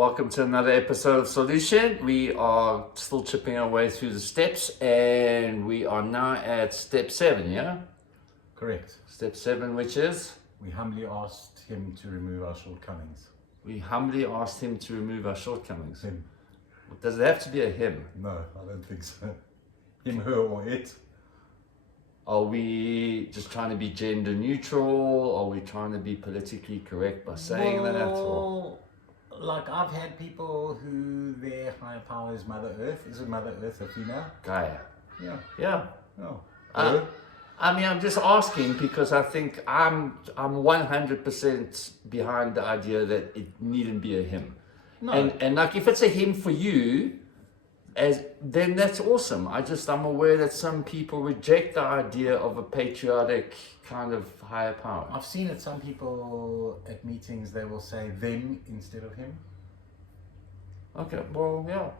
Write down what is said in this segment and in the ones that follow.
Welcome to another episode of Solution. We are still chipping our way through the steps, and we are now at step 7, yeah? Correct. Step 7, which is? We humbly asked him to remove our shortcomings. We humbly asked him to remove our shortcomings. Him. Does it have to be a him? No, I don't think so. Him, her, or it. Are we just trying to be gender neutral? Are we trying to be politically correct by saying that? Or? Like I've had people who their higher power is Mother Earth. Is it Mother Earth a female? Gaia. Yeah. Yeah. Oh. I mean, I'm just asking because I think I'm 100% behind the idea that it needn't be a him. No. And like if it's a him for you, then that's awesome. I'm aware that some people reject the idea of a patriotic kind of higher power. I've seen it. Some people at meetings they will say them instead of him. Okay, well, yeah.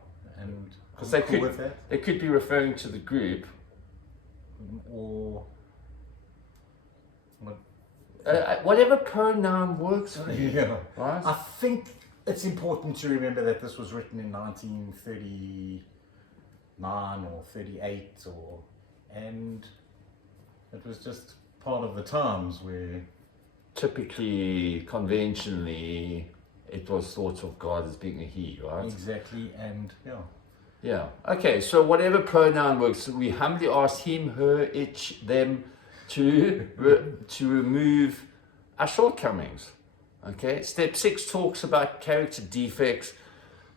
And Because I'm cool with that. they could be referring to the group. Or what? Whatever pronoun works for you. Yeah. Right? I think it's important to remember that this was written in 1939 or 38, and it was just part of the times where Typically, conventionally, it was thought of God as being a he, right? exactly, and yeah. Yeah. Okay. So whatever pronoun works, we humbly ask him, her, it, them to remove our shortcomings. Okay. Step 6 talks about character defects.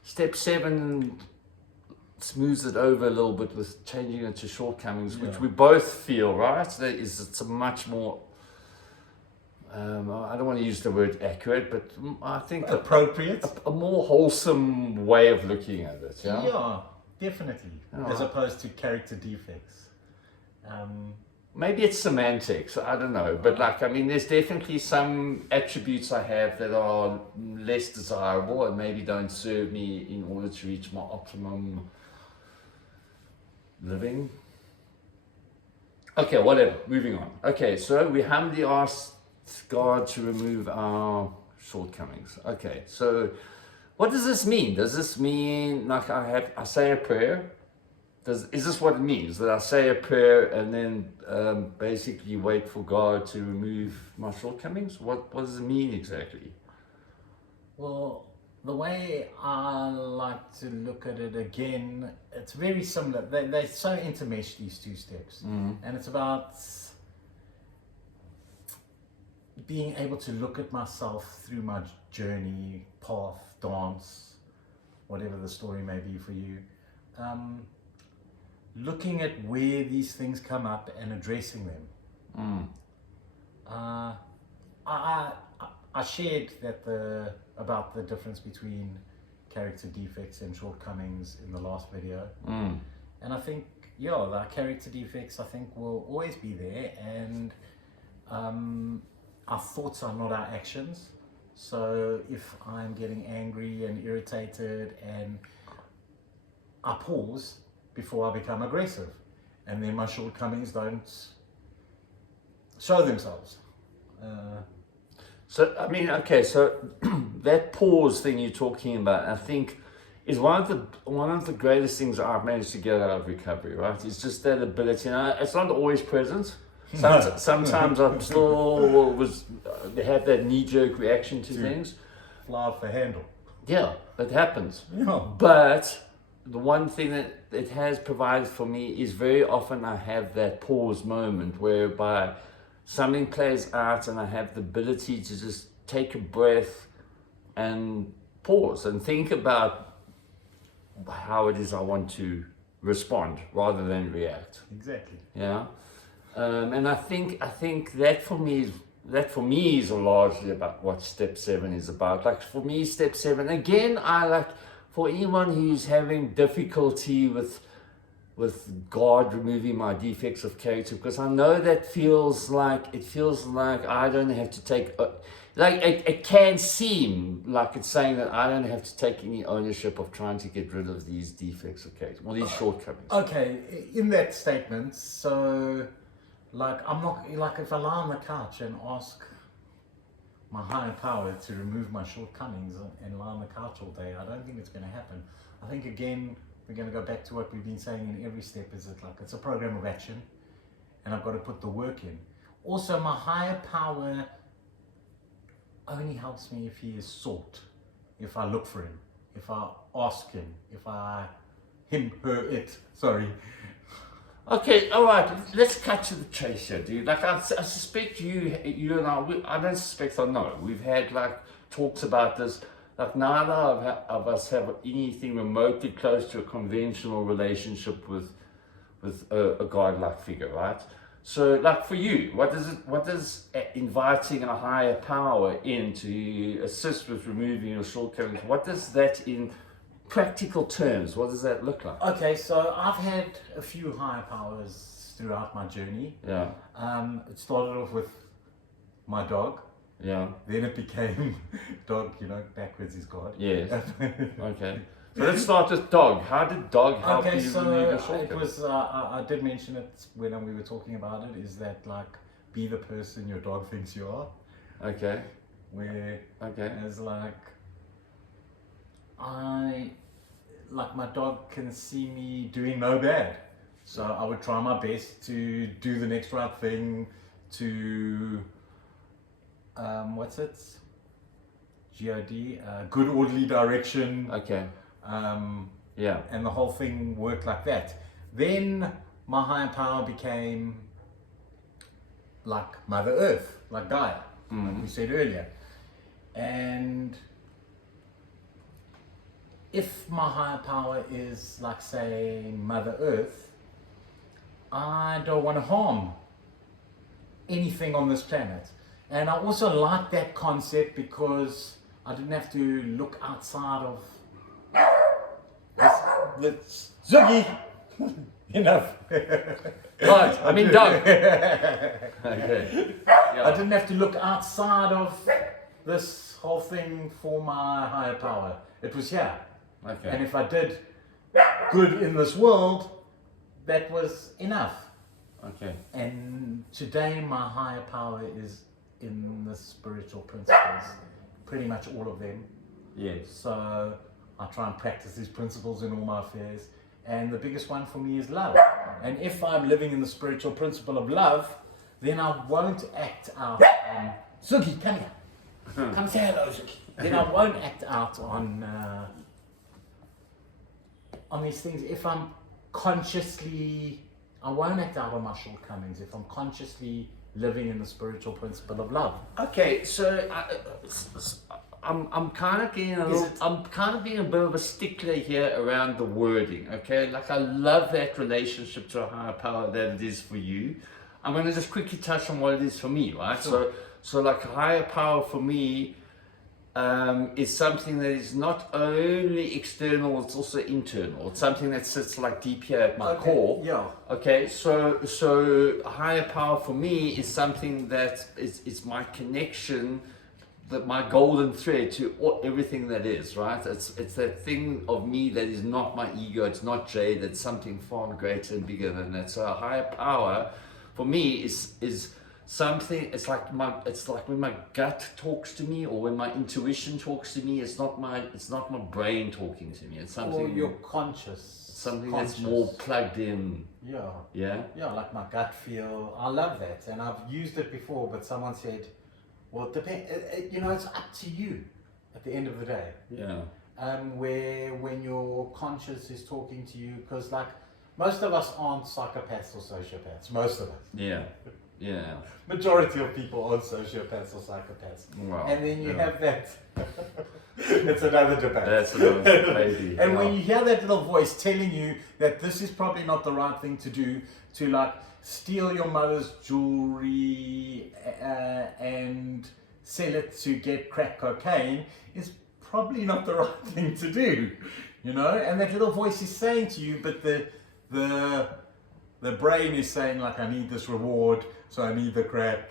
Step 7 smooths it over a little bit with changing it to shortcomings, which we both feel, right? It's a much more. I don't want to use the word accurate, but I think Appropriate. a more wholesome way of looking at it. Yeah. Yeah, definitely. Oh. As opposed to character defects. Maybe it's semantics, I don't know. But there's definitely some attributes I have that are less desirable and maybe don't serve me in order to reach my optimum living. Okay, whatever, moving on. Okay, so we humbly ask God to remove our shortcomings. Okay, so what does this mean? Does this mean like I say a prayer? Is this what it means? That I say a prayer and then basically wait for God to remove my shortcomings? What does it mean exactly? Well, the way I like to look at it again, it's very similar. They're so intermeshed, these two steps. And it's about being able to look at myself through my journey, path, dance, whatever the story may be for you. Looking at where these things come up and addressing them. I shared that about the difference between character defects and shortcomings in the last video. And I think, the character defects I think will always be there, and our thoughts are not our actions. So if I'm getting angry and irritated and I pause before I become aggressive, and then my shortcomings don't show themselves. So that pause thing you're talking about, I think, is one of the greatest things I've managed to get out of recovery. Right? It's just that ability. And it's not always present. Sometimes I'm still have that knee-jerk reaction to things. Fly off the handle. Yeah, it happens. Yeah. But the one thing that it has provided for me is very often I have that pause moment whereby something plays out and I have the ability to just take a breath and pause and think about how it is I want to respond rather than react. Exactly. Yeah. And I think that for me is largely about what step 7 is about. Like for me, step 7, again, for anyone who's having difficulty with God removing my defects of character, because I know that feels like I don't have to take, it can seem like it's saying that I don't have to take any ownership of trying to get rid of these defects of character, or these shortcomings. Okay, in that statement, so I'm not, if I lie on the couch and ask my higher power to remove my shortcomings and lie on the couch all day. I don't think it's going to happen. I think, again, we're going to go back to what we've been saying in every step, is that like it's a program of action and I've got to put the work in. Also, my higher power only helps me if he is sought, if I look for him, if I ask him, if I, him, her, it, sorry. Okay, all right, let's cut to the chase here, dude. Like, I suspect you and I don't suspect, I know. We've had, like, talks about this. Like, neither of us have anything remotely close to a conventional relationship with a godlike figure, right? So, like, for you, what does inviting a higher power in to assist with removing your shortcomings, what does that in practical terms, what does that look like? Okay, so I've had a few higher powers throughout my journey. Yeah. It started off with my dog. Yeah. Then it became dog, you know, backwards is God. Yes. Okay. So let's start with dog. How did dog help you remove your shortcomings? It was, I did mention it when we were talking about it, is that like, be the person your dog thinks you are. Okay. Where, okay. As like, my dog can see me doing no bad. So I would try my best to do the next right thing, to, what's it? GOD, good orderly direction. Okay. Yeah. And the whole thing worked like that. Then my higher power became like Mother Earth, like Gaia, like we said earlier. And if my higher power is like, say, Mother Earth, I don't want to harm anything on this planet. And I also like that concept because I didn't have to look outside of this Ziggy. Enough. Right, I mean dog. Okay. Yeah. I didn't have to look outside of this whole thing for my higher power. It was here. Okay. And if I did good in this world, that was enough. Okay. And today my higher power is in the spiritual principles, pretty much all of them. Yes. So I try and practice these principles in all my affairs. And the biggest one for me is love. And if I'm living in the spiritual principle of love, then I won't act out on, Suki, come here. Come say hello, Suki. Then I won't act out on these things. If I'm consciously, I won't act out on my shortcomings if I'm consciously living in the spiritual principle of love. Okay, so I'm kind of getting a little, I'm kind of being a bit of a stickler here around the wording. Okay, like I love that relationship to a higher power that it is for you. I'm going to just quickly touch on what it is for me, right? Sure. So like a higher power for me is something that is not only external, it's also internal. It's something that sits like deep here at my core. Yeah. Okay, so a higher power for me is something that is my connection, that my golden thread to everything that is, right? It's that thing of me that is not my ego, it's not Jade, it's something far greater and bigger than that. So a higher power for me is something, it's like when my gut talks to me or when my intuition talks to me. It's not my brain talking to me. It's something, or you're conscious. Something that's more plugged in. Yeah. Yeah? Yeah, like my gut feel. I love that. And I've used it before, but someone said, well, you know, it's up to you at the end of the day. Yeah. Where when your conscience is talking to you, because like most of us aren't psychopaths or sociopaths. Most of us. Yeah. Yeah. Majority of people aren't sociopaths or psychopaths. Wow. And then you have that. It's another debate. That's another baby. And when you hear that little voice telling you that this is probably not the right thing to do, to like steal your mother's jewelry and sell it to get crack cocaine, is probably not the right thing to do, you know. And that little voice is saying to you, but the brain is saying like, I need this reward, so I need the crack.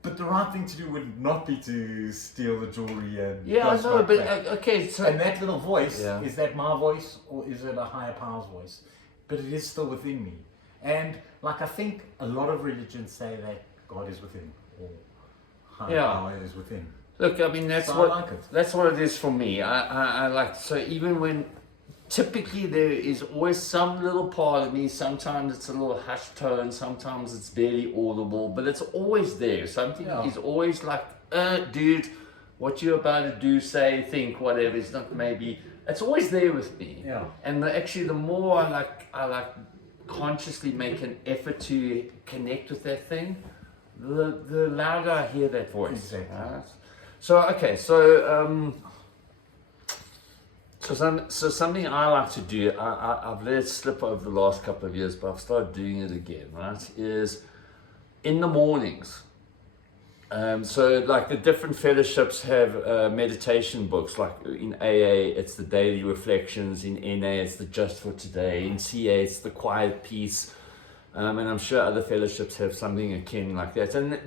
But the right thing to do would not be to steal the jewelry and yeah, I know, but okay. So and that little voice, is that my voice or is it a higher power's voice? But it is still within me. And like I think a lot of religions say that God is within, or how it is within. Look, I mean, that's So what I like it. that's what it is for me. I like, so even when typically there is always some little part of me, sometimes it's a little hushed tone, sometimes it's barely audible, but it's always there. Something is always like, dude, what you're about to do, say, think, whatever, it's not maybe, it's always there with me. Yeah. And actually the more I like consciously make an effort to connect with that thing, the louder I hear that voice. Exactly. Right? So okay, so something I like to do, I've let it slip over the last couple of years, but I've started doing it again, right, is in the mornings. So like the different fellowships have meditation books, like in AA it's the Daily Reflections, in NA it's the Just for Today, in CA it's the Quiet Peace, and I'm sure other fellowships have something akin like that. And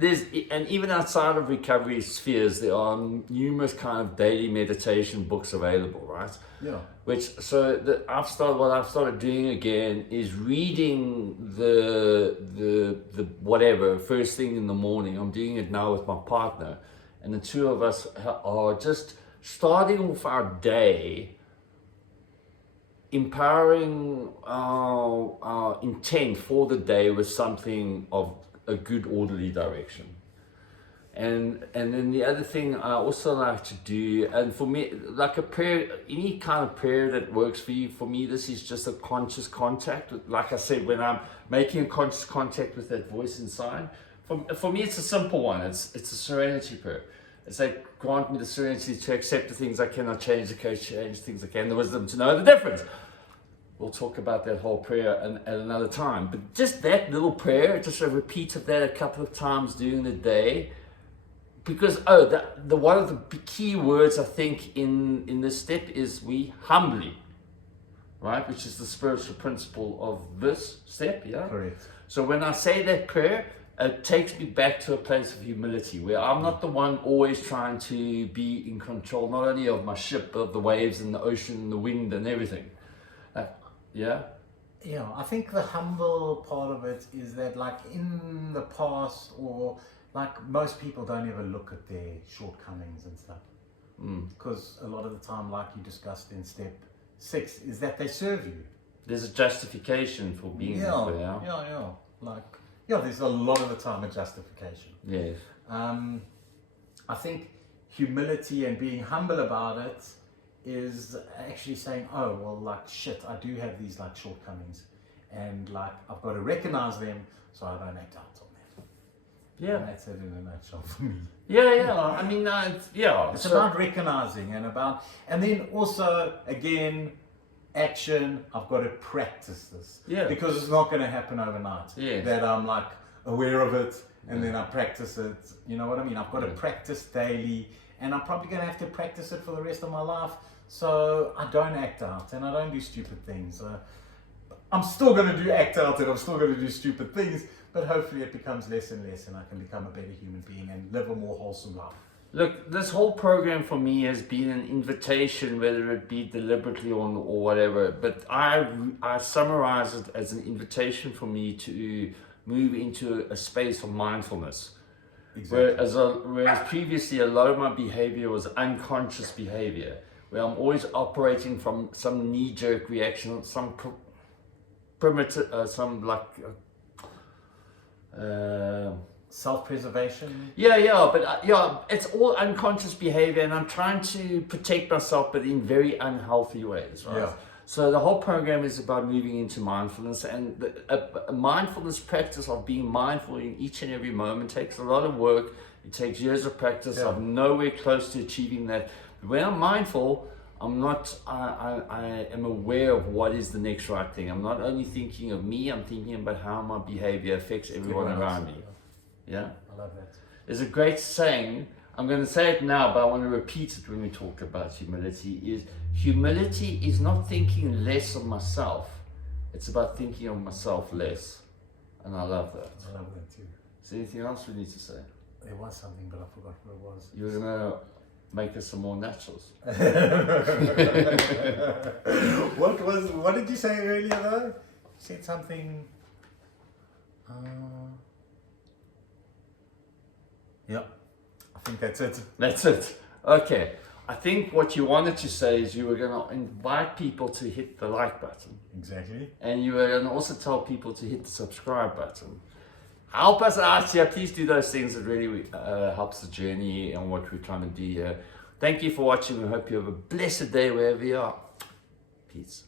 even outside of recovery spheres, there are numerous kind of daily meditation books available, right? Yeah. What I've started doing again is reading the whatever first thing in the morning. I'm doing it now with my partner, and the two of us are just starting off our day, empowering our intent for the day with something of a good orderly direction. And then the other thing I also like to do, and for me, like a prayer, any kind of prayer that works for you, for me this is just a conscious contact. Like I said, when I'm making a conscious contact with that voice inside, for me it's a simple one. It's a serenity prayer. It's like, grant me the serenity to accept the things I cannot change, the courage to change the things I can, the wisdom to know the difference. We'll talk about that whole prayer at another time. But just that little prayer, just a repeat of that a couple of times during the day. Because the one of the key words I think in this step is we humbly, right? Which is the spiritual principle of this step, yeah? Correct. So when I say that prayer, it takes me back to a place of humility where I'm not the one always trying to be in control, not only of my ship, but of the waves and the ocean and the wind and everything. Yeah? Yeah, I think the humble part of it is that, like, in the past, or like most people don't ever look at their shortcomings and stuff. Because a lot of the time, like you discussed in step 6, is that they serve you. There's a justification for being there. There's a lot of the time a justification. Yes. I think humility and being humble about it is actually saying, oh, well, like, shit, I do have these, like, shortcomings, and, like, I've got to recognize them so I don't act out on them. Yeah. And that's it in a nutshell for me. Yeah. I mean, It's about recognizing and then also, again, action. I've got to practice this. Yeah. Because it's not going to happen overnight. Yes. That I'm, like, aware of it and then I practice it. You know what I mean? I've got to practice daily, and I'm probably going to have to practice it for the rest of my life. So I don't act out and I don't do stupid things. I'm still going to act out and I'm still going to do stupid things, but hopefully it becomes less and less, and I can become a better human being and live a more wholesome life. Look, this whole program for me has been an invitation, whether it be deliberately or whatever, but I summarize it as an invitation for me to move into a space of mindfulness. Exactly. Whereas previously a lot of my behavior was unconscious behavior, where I'm always operating from some knee-jerk reaction, some primitive, self-preservation. But it's all unconscious behavior, and I'm trying to protect myself, but in very unhealthy ways, right? Yeah. So the whole program is about moving into mindfulness, and a mindfulness practice of being mindful in each and every moment takes a lot of work. It takes years of practice. Yeah. I'm nowhere close to achieving that. But when I'm mindful, I am aware of what is the next right thing. I'm not only thinking of me, I'm thinking about how my behavior affects everyone around me. Yeah? I love that. There's a great saying, I'm going to say it now, but I want to repeat it when we talk about humility, humility is not thinking less of myself, it's about thinking of myself less. And I love that. I love that too. Is there anything else we need to say? There was something, but I forgot what it was. You were going to make us some more naturals. What did you say earlier though? You said something. Yeah. I think that's it. That's it. Okay. I think what you wanted to say is you were going to invite people to hit the like button. Exactly. And you were going to also tell people to hit the subscribe button. Help us out here. Please do those things. It really helps the journey and what we're trying to do here. Thank you for watching. We hope you have a blessed day wherever you are. Peace.